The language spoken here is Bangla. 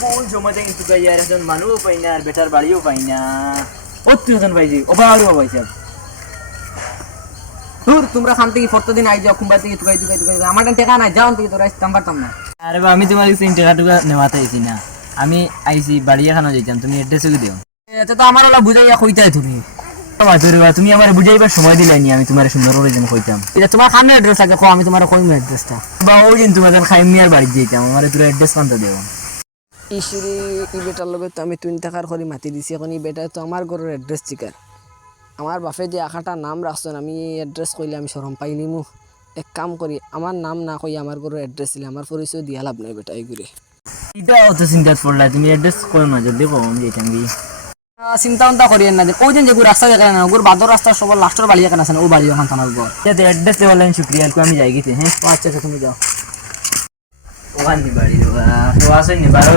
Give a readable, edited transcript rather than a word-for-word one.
কোন সময় থেকে কিন্তু গাইয়ার একজন মানুষও পাই না আর বেটার বাড়িও পাই না। অত্যজন পাইছি অবারও পাইছি। দূর তোমরা খান থেকে প্রতিদিন আই যাও কুম্বা থেকে তুকাই তুকাই তুকাই আমার টেকা নাই যাও থেকে তোরা ইস্তাম পারতাম না। আরে বা আমি তোমার কাছে টাকা টুকা নেওয়াতে আইছি না, আমি আইছি বাড়ি এখানে যাইতাম, তুমি অ্যাড্রেস দিও। এতে তো আমার ওলা বুঝাইয়া কইতাই তুমি তুমি আমার বুঝাইবার সময় দিলাইনি, আমি তোমার সুন্দর করে যেন কইতাম। এটা তোমার খানের অ্যাড্রেস আছে কো আমি তোমার কইম অ্যাড্রেসটা। বা ওই দিন তোমাদের খাইমিয়ার বাড়ি যাইতাম, আমার তোর অ্যাড্রেস কান্তা দেও। ইসিরি ই বেটার লগে তো আমি 3 টাকার করে মাতি দিছি, এখন ই বেটা তো আমার ঘরের অ্যাড্রেস চিকার। আমার বাপে যে আখাটা নাম রাখছেন আমি অ্যাড্রেস কইলে আমি শরম পাইলিমু। এক কাম করি আমার নাম না কই আমার ঘরের অ্যাড্রেস দিলে আমার পরিচয় দিয়া লাভ নাই বেটা এগুলি। এটা অত চিন্তা পড়লা, তুমি অ্যাড্রেস কই না যদি কম যাইতাম কি। চিন্তা উন্তা করিয়েন না যে ওই দিন যে রাস্তা দেখে না ওগুর বাদর রাস্তা সবার লাস্টের বাড়ি এখানে আছে না ও বাড়ি ওখান থানার ঘর। যাতে অ্যাড্রেস দেওয়ার লাইন শুক্রিয়া, আমি যাই গেছি। হ্যাঁ আচ্ছা আচ্ছা তুমি যাও ওখানে বাড়ি আসেনি বারো